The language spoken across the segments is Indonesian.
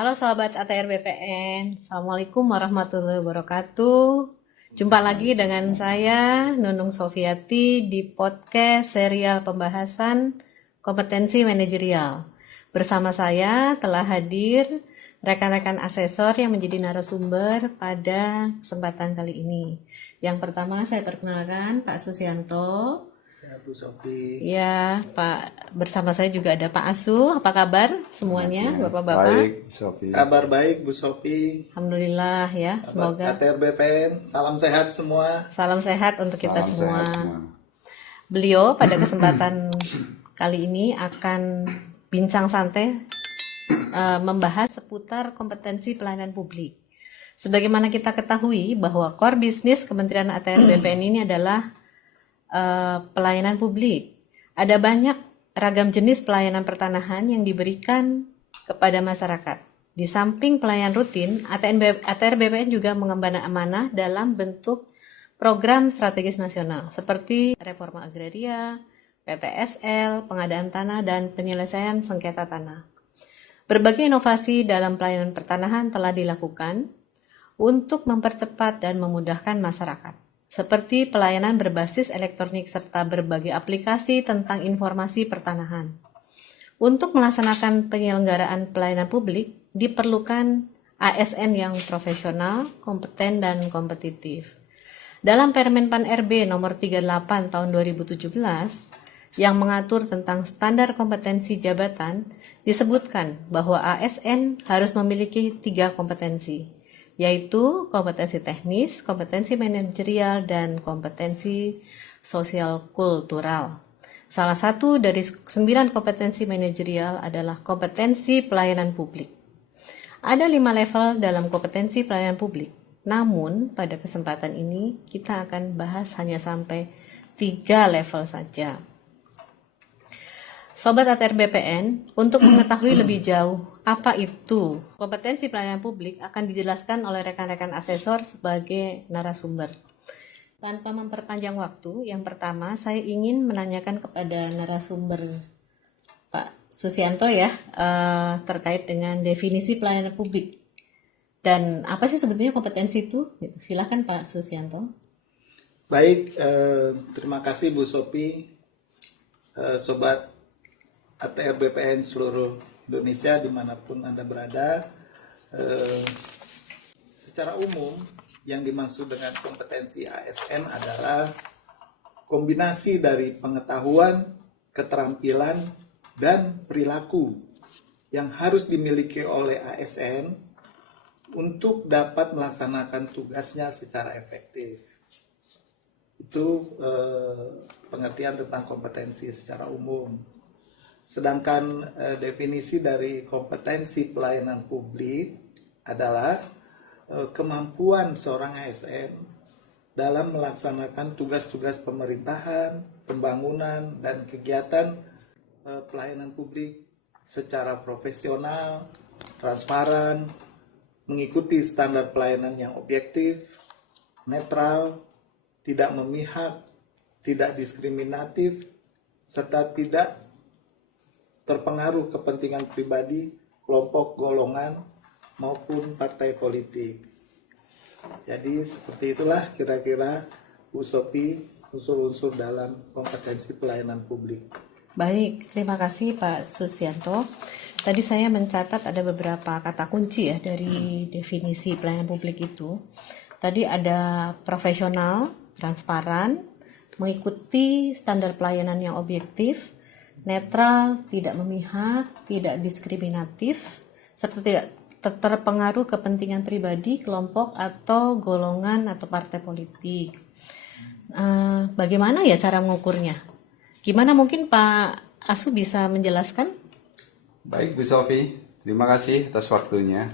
Halo sahabat ATR BPN, Assalamualaikum warahmatullahi wabarakatuh. Jumpa lagi dengan saya, Nunung Sofiati, di podcast serial pembahasan kompetensi manajerial. Bersama saya telah hadir rekan-rekan asesor yang menjadi narasumber pada kesempatan kali ini. Yang pertama saya perkenalkan Pak Susianto. Saya Bu Sofi. Ya, Pak. Bersama saya juga ada Pak Asu. Apa kabar semuanya, Bapak-bapak? Baik, Sofi. Kabar baik Bu Sofi. Alhamdulillah ya. Semoga ATR BPN, salam sehat semua. salam sehat untuk kita Salam semua. sehat semua. Beliau pada kesempatan kali ini akan bincang santai membahas seputar kompetensi pelayanan publik. Sebagaimana kita ketahui bahwa core bisnis Kementerian ATR BPN ini adalah pelayanan publik. Ada banyak ragam jenis pelayanan pertanahan yang diberikan kepada masyarakat. Di samping pelayanan rutin, ATR BPN juga mengemban amanah dalam bentuk program strategis nasional seperti reforma agraria, PTSL, pengadaan tanah, dan penyelesaian sengketa tanah. Berbagai inovasi dalam pelayanan pertanahan telah dilakukan untuk mempercepat dan memudahkan masyarakat, seperti pelayanan berbasis elektronik serta berbagai aplikasi tentang informasi pertanahan. Untuk melaksanakan penyelenggaraan pelayanan publik, diperlukan ASN yang profesional, kompeten, dan kompetitif. Dalam Permen Pan RB nomor 38 tahun 2017 yang mengatur tentang standar kompetensi jabatan, disebutkan bahwa ASN harus memiliki 3 kompetensi, yaitu kompetensi teknis, kompetensi manajerial, dan kompetensi sosial kultural. Salah satu dari 9 kompetensi manajerial adalah kompetensi pelayanan publik. Ada 5 level dalam kompetensi pelayanan publik, namun pada kesempatan ini kita akan bahas hanya sampai 3 level saja. Sobat ATR BPN, untuk mengetahui lebih jauh apa itu kompetensi pelayanan publik akan dijelaskan oleh rekan-rekan asesor sebagai narasumber. Tanpa memperpanjang waktu, yang pertama saya ingin menanyakan kepada narasumber Pak Susianto ya, terkait dengan definisi pelayanan publik. Dan apa sih sebetulnya kompetensi itu? Silakan Pak Susianto. Baik, terima kasih Bu Sofi. Sobat ATR BPN seluruh Indonesia dimanapun Anda berada. Secara umum yang dimaksud dengan kompetensi ASN adalah kombinasi dari pengetahuan, keterampilan, dan perilaku yang harus dimiliki oleh ASN untuk dapat melaksanakan tugasnya secara efektif. Itu pengertian tentang kompetensi secara umum. Sedangkan definisi dari kompetensi pelayanan publik adalah kemampuan seorang ASN dalam melaksanakan tugas-tugas pemerintahan, pembangunan, dan kegiatan pelayanan publik secara profesional, transparan, mengikuti standar pelayanan yang objektif, netral, tidak memihak, tidak diskriminatif, serta tidak terpengaruh kepentingan pribadi, kelompok, golongan, maupun partai politik. Jadi seperti itulah kira-kira Bu Sofi unsur-unsur dalam kompetensi pelayanan publik. Baik, terima kasih Pak Susianto. Tadi saya mencatat ada beberapa kata kunci ya dari definisi pelayanan publik itu. Tadi ada profesional, transparan, mengikuti standar pelayanan yang objektif, netral, tidak memihak, tidak diskriminatif, serta tidak terpengaruh kepentingan pribadi, kelompok, atau golongan atau partai politik. Bagaimana ya cara mengukurnya? Gimana mungkin Pak Asu bisa menjelaskan? Baik, Bu Sofi. Terima kasih atas waktunya.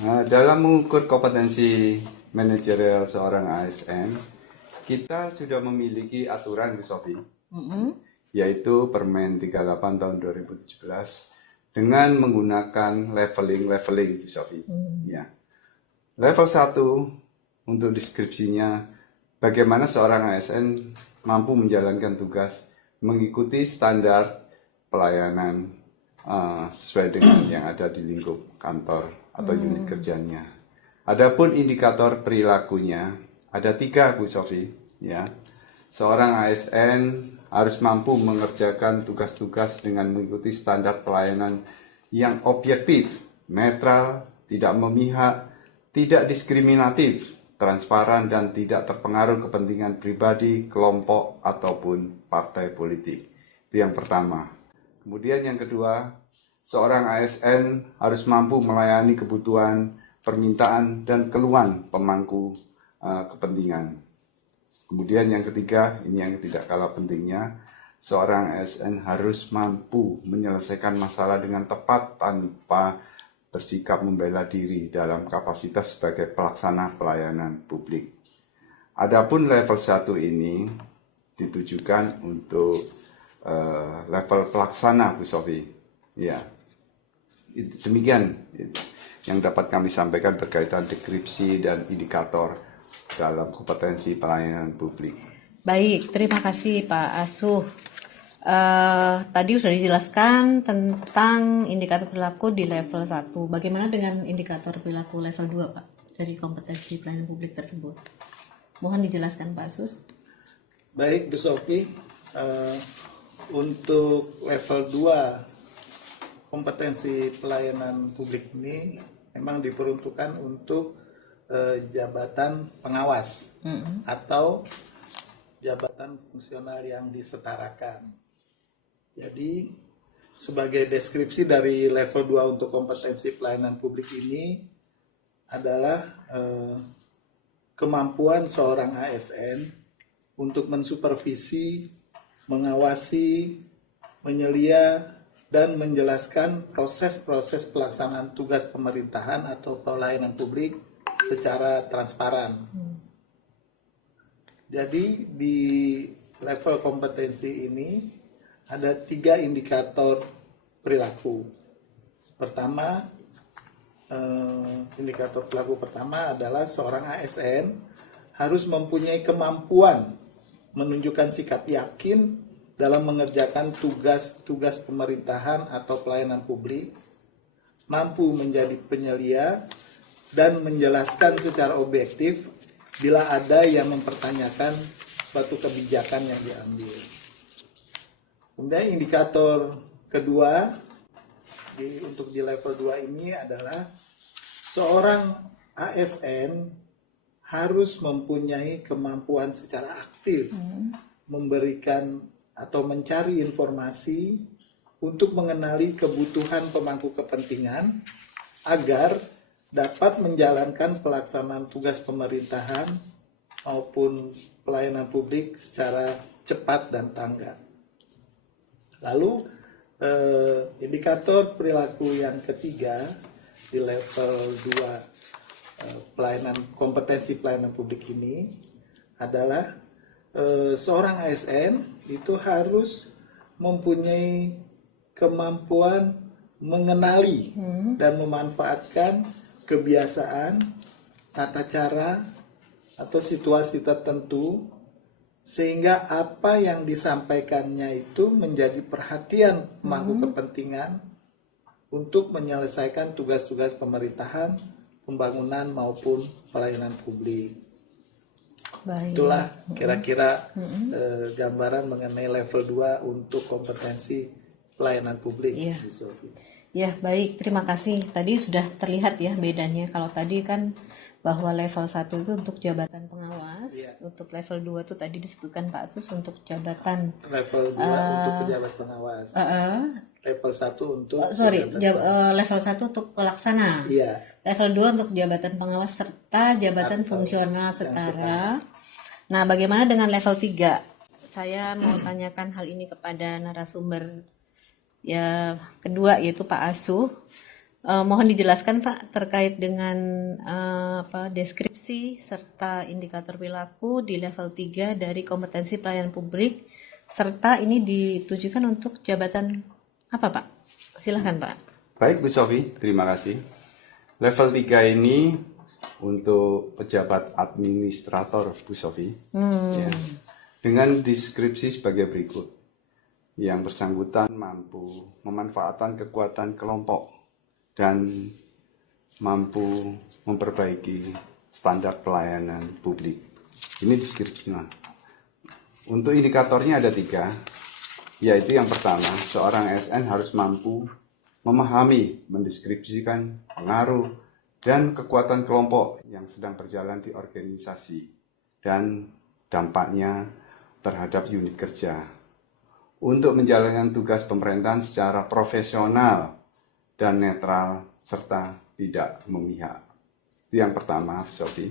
Dalam mengukur kompetensi manajerial seorang ASN, kita sudah memiliki aturan, Bu Sofi, yaitu Permen 38 tahun 2017 dengan menggunakan leveling, Bu Sofi. Ya. Level 1 untuk deskripsinya, bagaimana seorang ASN mampu menjalankan tugas mengikuti standar pelayanan sesuai dengan yang ada di lingkup kantor atau unit kerjanya. Adapun indikator perilakunya ada 3, Bu Sofi. Ya, seorang ASN harus mampu mengerjakan tugas-tugas dengan mengikuti standar pelayanan yang objektif, netral, tidak memihak, tidak diskriminatif, transparan, dan tidak terpengaruh kepentingan pribadi, kelompok, ataupun partai politik. Itu yang pertama. Kemudian yang kedua, seorang ASN harus mampu melayani kebutuhan, permintaan, dan keluhan pemangku kepentingan. Kemudian yang ketiga, ini yang tidak kalah pentingnya, seorang ASN harus mampu menyelesaikan masalah dengan tepat tanpa bersikap membela diri dalam kapasitas sebagai pelaksana pelayanan publik. Adapun level 1 ini ditujukan untuk level pelaksana, Bu Sofi. Ya, demikian yang dapat kami sampaikan berkaitan deskripsi dan indikator dalam kompetensi pelayanan publik. Baik, terima kasih Pak Asuh. Tadi sudah dijelaskan tentang indikator perilaku di level 1. Bagaimana dengan indikator perilaku level 2, Pak, dari kompetensi pelayanan publik tersebut? Mohon dijelaskan, Pak Asus. Baik, Bu Sofi. Untuk level 2 kompetensi pelayanan publik ini memang diperuntukkan untuk jabatan pengawas atau jabatan fungsional yang disetarakan. Jadi sebagai deskripsi dari level 2 untuk kompetensi pelayanan publik ini adalah kemampuan seorang ASN untuk mensupervisi, mengawasi, menyelia, dan menjelaskan proses-proses pelaksanaan tugas pemerintahan atau pelayanan publik secara transparan. Jadi di level kompetensi ini ada 3 indikator perilaku. Pertama, indikator perilaku pertama adalah seorang ASN harus mempunyai kemampuan menunjukkan sikap yakin dalam mengerjakan tugas-tugas pemerintahan atau pelayanan publik, mampu menjadi penyelia, dan menjelaskan secara objektif bila ada yang mempertanyakan suatu kebijakan yang diambil. Kemudian indikator kedua untuk di level 2 ini adalah seorang ASN harus mempunyai kemampuan secara aktif memberikan atau mencari informasi untuk mengenali kebutuhan pemangku kepentingan agar dapat menjalankan pelaksanaan tugas pemerintahan maupun pelayanan publik secara cepat dan tanggap. Lalu indikator perilaku yang ketiga di level 2 kompetensi pelayanan publik ini adalah seorang ASN itu harus mempunyai kemampuan mengenali dan memanfaatkan kebiasaan, tata cara, atau situasi tertentu sehingga apa yang disampaikannya itu menjadi perhatian pemangku kepentingan untuk menyelesaikan tugas-tugas pemerintahan, pembangunan maupun pelayanan publik. Baik. Itulah kira-kira gambaran mengenai level 2 untuk kompetensi pelayanan publik. Iya. Bu Sofi. Ya, baik. Terima kasih. Tadi sudah terlihat ya bedanya. Kalau tadi kan bahwa level 1 itu untuk jabatan pengawas, untuk level 2 itu tadi disebutkan Pak Sus untuk jabatan Level 2 untuk pejabat pengawas. Level 1 untuk level 1 untuk pelaksana. Iya. Level 2 untuk jabatan pengawas serta jabatan fungsional setara. Nah, bagaimana dengan level 3? Saya mau tanyakan hal ini kepada narasumber ya kedua yaitu Pak Asuh. Mohon dijelaskan Pak terkait dengan deskripsi serta indikator perilaku di level 3 dari kompetensi pelayanan publik serta ini ditujukan untuk jabatan apa Pak? Silahkan Pak. Baik Bu Sofi, terima kasih. Level 3 ini untuk pejabat administrator Bu Sofi. Ya. Dengan deskripsi sebagai berikut. yang bersangkutan mampu memanfaatkan kekuatan kelompok dan mampu memperbaiki standar pelayanan publik. Ini deskripsinya. Untuk indikatornya ada 3, yaitu yang pertama, seorang ASN harus mampu memahami, mendeskripsikan pengaruh dan kekuatan kelompok yang sedang berjalan di organisasi dan dampaknya terhadap unit kerja untuk menjalankan tugas pemerintahan secara profesional dan netral serta tidak memihak. Itu yang pertama, Sophie.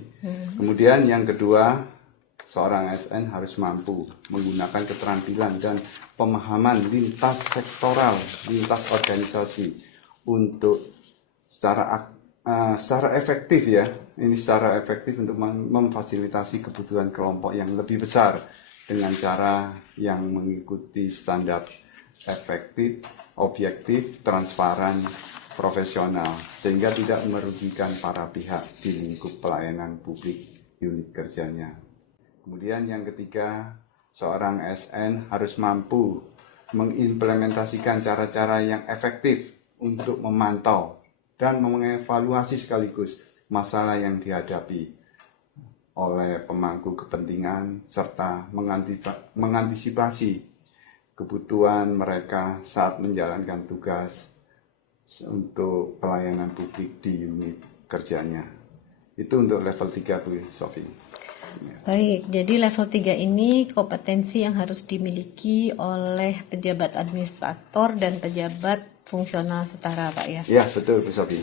Kemudian yang kedua, seorang ASN harus mampu menggunakan keterampilan dan pemahaman lintas sektoral, lintas organisasi untuk secara efektif secara efektif untuk memfasilitasi kebutuhan kelompok yang lebih besar dengan cara yang mengikuti standar efektif, objektif, transparan, profesional, sehingga tidak merugikan para pihak di lingkup pelayanan publik unit kerjanya. Kemudian yang ketiga, seorang ASN harus mampu mengimplementasikan cara-cara yang efektif untuk memantau dan mengevaluasi sekaligus masalah yang dihadapi oleh pemangku kepentingan serta mengantisipasi kebutuhan mereka saat menjalankan tugas untuk pelayanan publik di unit kerjanya. Itu untuk level 3, Bu Sophie. Baik, jadi level 3 ini kompetensi yang harus dimiliki oleh pejabat administrator dan pejabat fungsional setara, Pak ya. Ya, betul, Bu Sophie.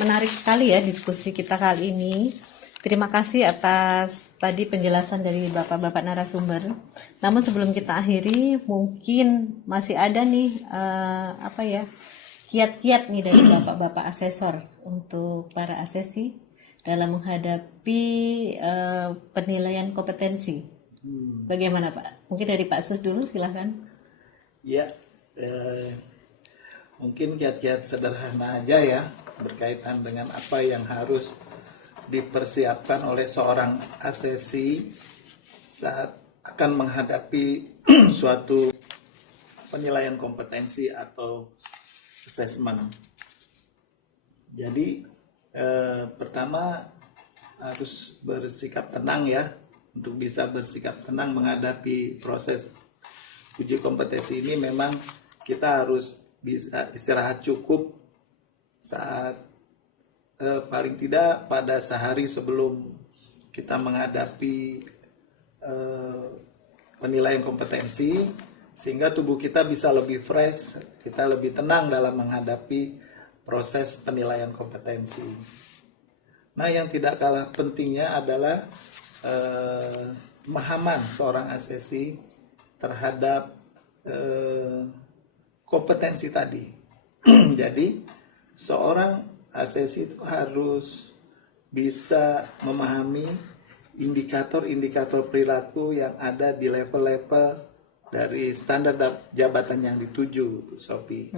Menarik sekali ya diskusi kita kali ini. Terima kasih atas tadi penjelasan dari Bapak-bapak narasumber. Namun sebelum kita akhiri, mungkin masih ada nih kiat-kiat nih dari Bapak-bapak asesor untuk para asesi dalam menghadapi penilaian kompetensi. Bagaimana Pak? Mungkin dari Pak Sus dulu, silahkan. Ya, mungkin kiat-kiat sederhana aja ya, berkaitan dengan apa yang harus dipersiapkan oleh seorang asesi saat akan menghadapi suatu penilaian kompetensi atau assessment. Jadi pertama harus bersikap tenang ya, untuk bisa bersikap tenang menghadapi proses uji kompetensi ini. Memang kita harus bisa istirahat cukup saat paling tidak pada sehari sebelum kita menghadapi penilaian kompetensi, sehingga tubuh kita bisa lebih fresh, kita lebih tenang dalam menghadapi proses penilaian kompetensi. Nah, yang tidak kalah pentingnya adalah pemahaman seorang asesi terhadap kompetensi tadi. Jadi, seorang asesi itu harus bisa memahami indikator-indikator perilaku yang ada di level-level dari standar jabatan yang dituju, Sophie.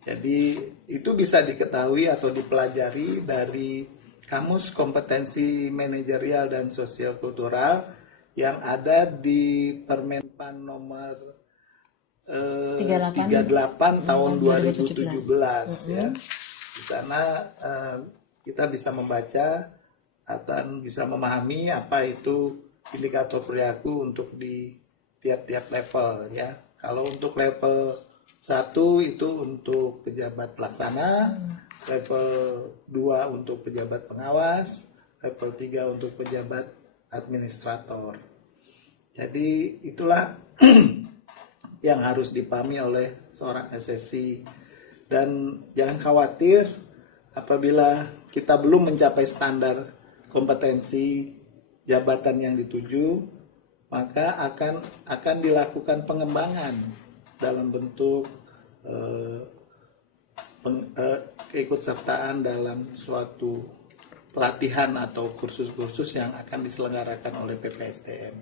Jadi itu bisa diketahui atau dipelajari dari Kamus Kompetensi Manajerial dan Sosiokultural yang ada di Permenpan nomor 38 tahun 2017 ya. Di sana kita bisa membaca dan bisa memahami apa itu indikator perilaku untuk di tiap-tiap level ya. Kalau untuk level 1 itu untuk pejabat pelaksana, level 2 untuk pejabat pengawas, level 3 untuk pejabat administrator. Jadi itulah yang harus dipahami oleh seorang asesi. Dan jangan khawatir apabila kita belum mencapai standar kompetensi jabatan yang dituju, maka akan dilakukan pengembangan dalam bentuk keikutsertaan dalam suatu pelatihan atau kursus-kursus yang akan diselenggarakan oleh PPSDM.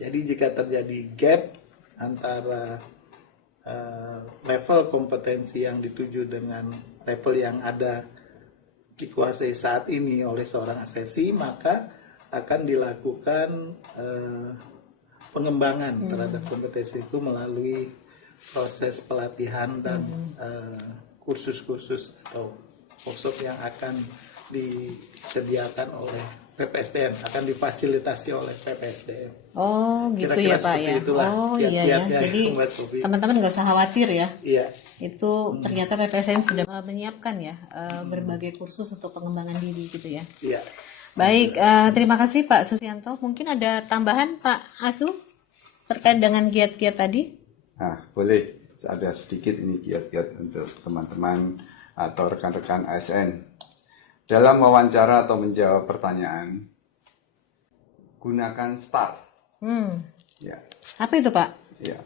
Jadi jika terjadi gap antara level kompetensi yang dituju dengan level yang ada dikuasai saat ini oleh seorang asesi, maka akan dilakukan pengembangan terhadap kompetensi itu melalui proses pelatihan dan kursus-kursus atau workshop yang akan disediakan oleh PPSDM, akan difasilitasi oleh PPSDM. Oh, gitu Kira-kira ya Pak seperti ya. itulah Oh iya ya. kiat-kiatnya, Jadi Mbak Sofi. teman-teman nggak usah khawatir ya. Iya, Itu ternyata PPSM sudah menyiapkan ya berbagai kursus untuk pengembangan diri gitu ya. iya. Baik, terima kasih Pak Susianto. Mungkin ada tambahan Pak Asu terkait dengan kiat-kiat tadi? Nah, boleh ada sedikit ini kiat-kiat untuk teman-teman atau rekan-rekan ASN. Dalam wawancara atau menjawab pertanyaan, gunakan STAR. Ya, Apa itu Pak? ya.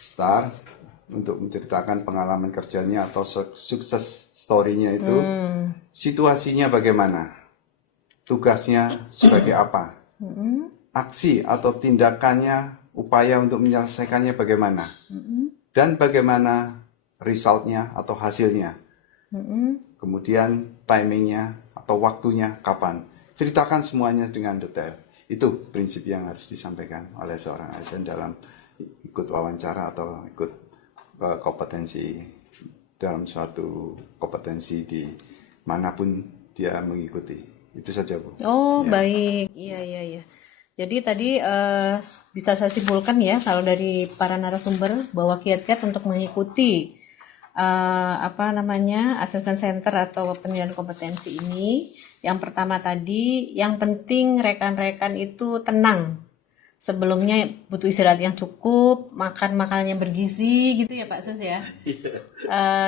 STAR untuk menceritakan pengalaman kerjanya atau sukses story-nya itu, situasinya bagaimana, tugasnya sebagai apa, aksi atau tindakannya, upaya untuk menyelesaikannya bagaimana, dan bagaimana result-nya atau hasilnya. Kemudian timingnya atau waktunya kapan. Ceritakan semuanya dengan detail. Itu prinsip yang harus disampaikan oleh seorang ASN dalam ikut wawancara atau ikut kompetensi dalam suatu kompetensi di manapun dia mengikuti. Itu saja, Bu. Oh, Ya. baik. Iya. Jadi tadi bisa saya simpulkan ya kalau dari para narasumber bahwa kiat-kiat untuk mengikuti asesmen center atau penilaian kompetensi ini, yang pertama tadi, yang penting rekan-rekan itu tenang. Sebelumnya butuh istirahat yang cukup, makan makanan yang bergizi gitu ya Pak Sus ya.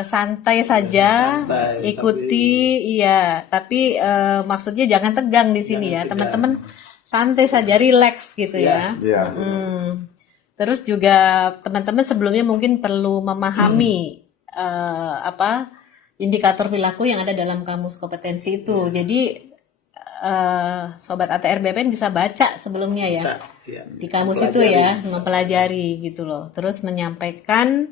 Santai saja, Santai, ikuti, iya. Tapi maksudnya jangan tegang di sini ya, teman-teman. Santai saja, relax gitu ya. Ya. Terus juga teman-teman sebelumnya mungkin perlu memahami indikator perilaku yang ada dalam kamus kompetensi itu. Jadi sobat ATR BPN bisa baca sebelumnya ya. Bisa, iya. Di kamus itu ya, mempelajari gitu loh. Terus menyampaikan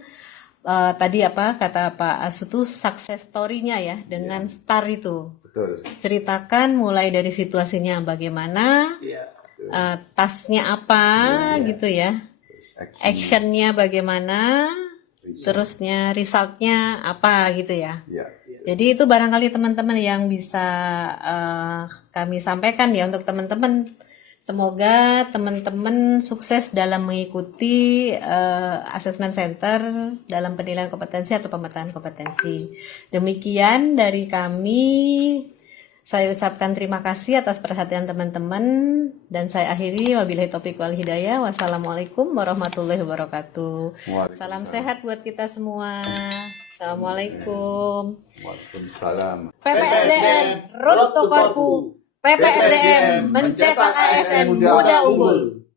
tadi kata Pak Asu tuh success story-nya ya dengan STAR itu. Betul. Ceritakan mulai dari situasinya bagaimana, Iya. tasnya apa gitu ya, Terus action. actionnya bagaimana, terusnya resultnya apa gitu ya. Ya. Jadi itu barangkali teman-teman yang bisa kami sampaikan ya untuk teman-teman. Semoga teman-teman sukses dalam mengikuti asesmen center dalam penilaian kompetensi atau pemetaan kompetensi. Demikian dari kami. Saya ucapkan terima kasih atas perhatian teman-teman dan saya akhiri wabillahi taufiq wal hidayah. Wassalamualaikum warahmatullahi wabarakatuh. Salam sehat buat kita semua. Assalamualaikum. Waalaikumsalam. PPSDM Road to Korpu. PPSDM mencetak ASN muda unggul.